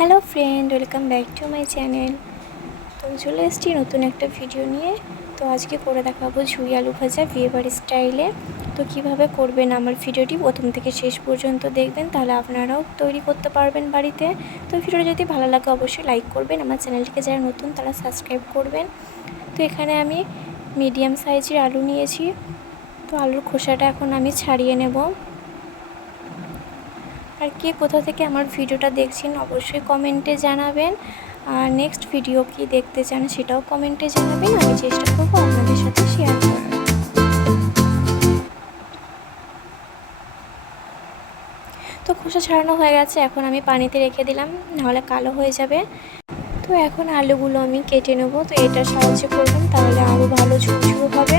Hello friend, welcome back to my channel. তো চলে এসেছি নতুন একটা ভিডিও নিয়ে। তো আজকে করে দেখাবো ঝুই আলু ভাজা বিয়েবাড়ির স্টাইলে। তো কীভাবে করবেন আমার ভিডিওটি প্রথম থেকে শেষ পর্যন্ত দেখবেন, তাহলে আপনারাও তৈরি করতে পারবেন বাড়িতে। তো ভিডিওটা যদি ভালো লাগে অবশ্যই লাইক করবেন, আমার চ্যানেলটিকে যারা নতুন তারা সাবস্ক্রাইব করবেন। তো এখানে আমি মিডিয়াম সাইজের আলু নিয়েছি। তো আলুর খোসাটা এখন আমি ছাড়িয়ে নেব। আর কে কোথা থেকে আমার ভিডিওটা দেখছেন অবশ্যই কমেন্টে জানাবেন। আর নেক্সট ভিডিও কি দেখতে চান সেটাও কমেন্টে জানাবেন। আমি চেষ্টা করব আপনাদের সাথে শেয়ার করার। তো খোসা ছাড়ানো হয়ে গেছে, এখন আমি পানিতে রেখে দিলাম, নাহলে কালো হয়ে যাবে। তো এখন আলুগুলো আমি কেটে নেব। তো এটা সাহায্য করবেন, তাহলে আরও ভালো ঝুরঝুরো হবে।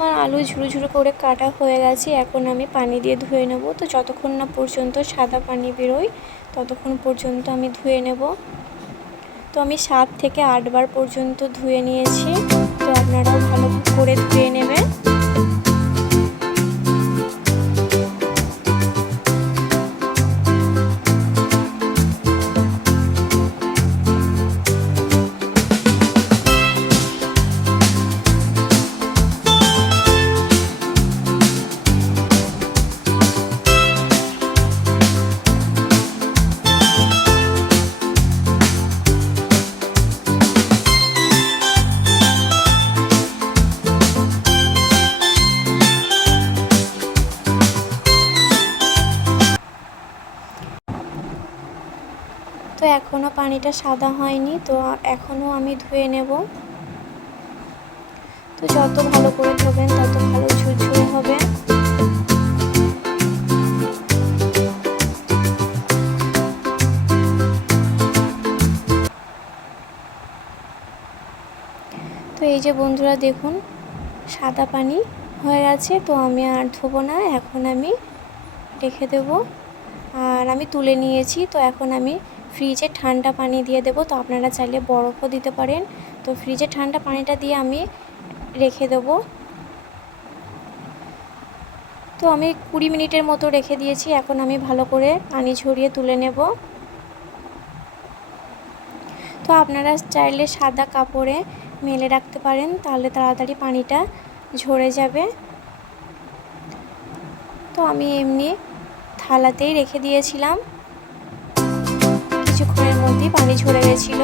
আমার আলু ঝুরু ঝুরু করে কাটা হয়ে গেছে, এখন আমি পানি দিয়ে ধুয়ে নেব। তো যতক্ষণ না পর্যন্ত সাদা পানি বেরোয়, ততক্ষণ পর্যন্ত আমি ধুয়ে নেব। তো আমি সাত থেকে আটবার পর্যন্ত ধুয়ে নিয়েছি। তো আপনারাও ভালো করে তো এখনও পানিটা সাদা হয়নি, তো এখনও আমি ধুয়ে নেব। তো যত ভালো করে ধোবেন, তত ভালো ঝুরঝুরে হবে। তো এই যে বন্ধুরা দেখুন, সাদা পানি হয়ে গেছে, তো আমি আর ধোবো না, এখন আমি রেখে দেবো। আর আমি তুলে নিয়েছি, তো এখন আমি ফ্রিজে ঠান্ডা পানি দিয়ে দেবো। তো আপনারা চাইলে বরফও দিতে পারেন। তো ফ্রিজে ঠান্ডা পানিটা দিয়ে আমি রেখে দেবো। তো আমি কুড়ি মিনিটের মতো রেখে দিয়েছি। এখন আমি ভালো করে পানি ঝরিয়ে তুলে নেব। তো আপনারা চাইলে সাদা কাপড়ে মেলে রাখতে পারেন। তাহলে তাড়াতাড়ি পানিটা ঝরে যাবে। তো আমি এমনি থালাতেই রেখে দিয়েছিলাম। কিছুক্ষণের মধ্যেই পানি ঝরে গেছিল।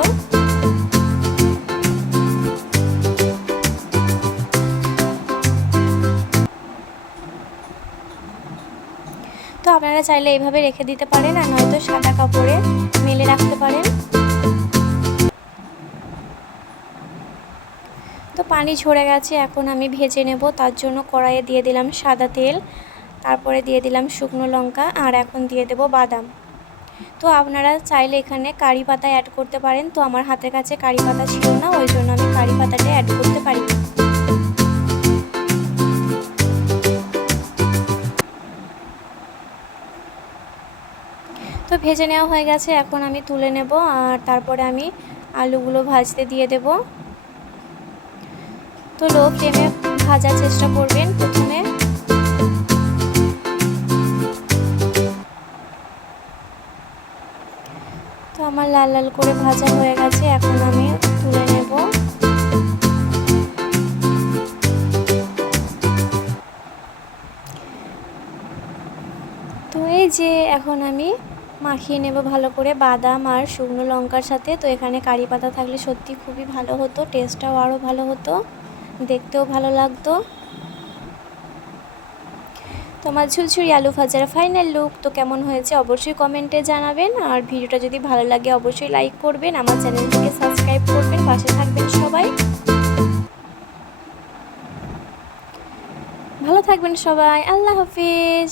তো আপনারা চাইলে এইভাবে রেখে দিতে পারেন আর নয়তো সাদা কাপড়ে মেলে রাখতে পারেন। তো পানি ঝরে গেছে, এখন আমি ভেজে নেব। তার জন্য কড়াইয়ে দিয়ে দিলাম সাদা তেল, তারপরে দিয়ে দিলাম শুকনো লঙ্কা, আর এখন দিয়ে দেব বাদাম। তো আপনারা চাইলে এখানে কারি পাতা অ্যাড করতে পারেন। তো আমার হাতের কাছে কারি পাতা ছিল না, ওই জন্য আমি কারি পাতাটা অ্যাড করতে পারি। তো ভেজে নেওয়া হয়ে গেছে, এখন আমি তুলে নেব আর তারপরে আমি আলুগুলো ভাজতে দিয়ে দেব। তো লো ফ্লেমে ভাজার চেষ্টা করবেন প্রথমে। আমার লাল লাল করে ভাজা হয়ে গেছে, এখন আমি তুলে নেব। তো এই যে এখন আমি মাখিয়ে নেব ভালো করে বাদাম আর শুকনো লঙ্কার সাথে। তো এখানে কারি পাতা থাকলে সত্যি খুবই ভালো হতো টেস্টটাও আরও ভালো হতো, দেখতেও ভালো লাগতো। তো আমার ঝুলঝুরি আলু ভাজার ফাইনাল লুক তো কেমন হয়েছে অবশ্যই কমেন্টে জানাবেন। আর ভিডিওটা যদি ভালো লাগে অবশ্যই লাইক করবেন, আমার চ্যানেলটিকে সাবস্ক্রাইব করবেন, পাশে থাকবেন সবাই। ভালো থাকবেন সবাই, আল্লাহ হাফিজ।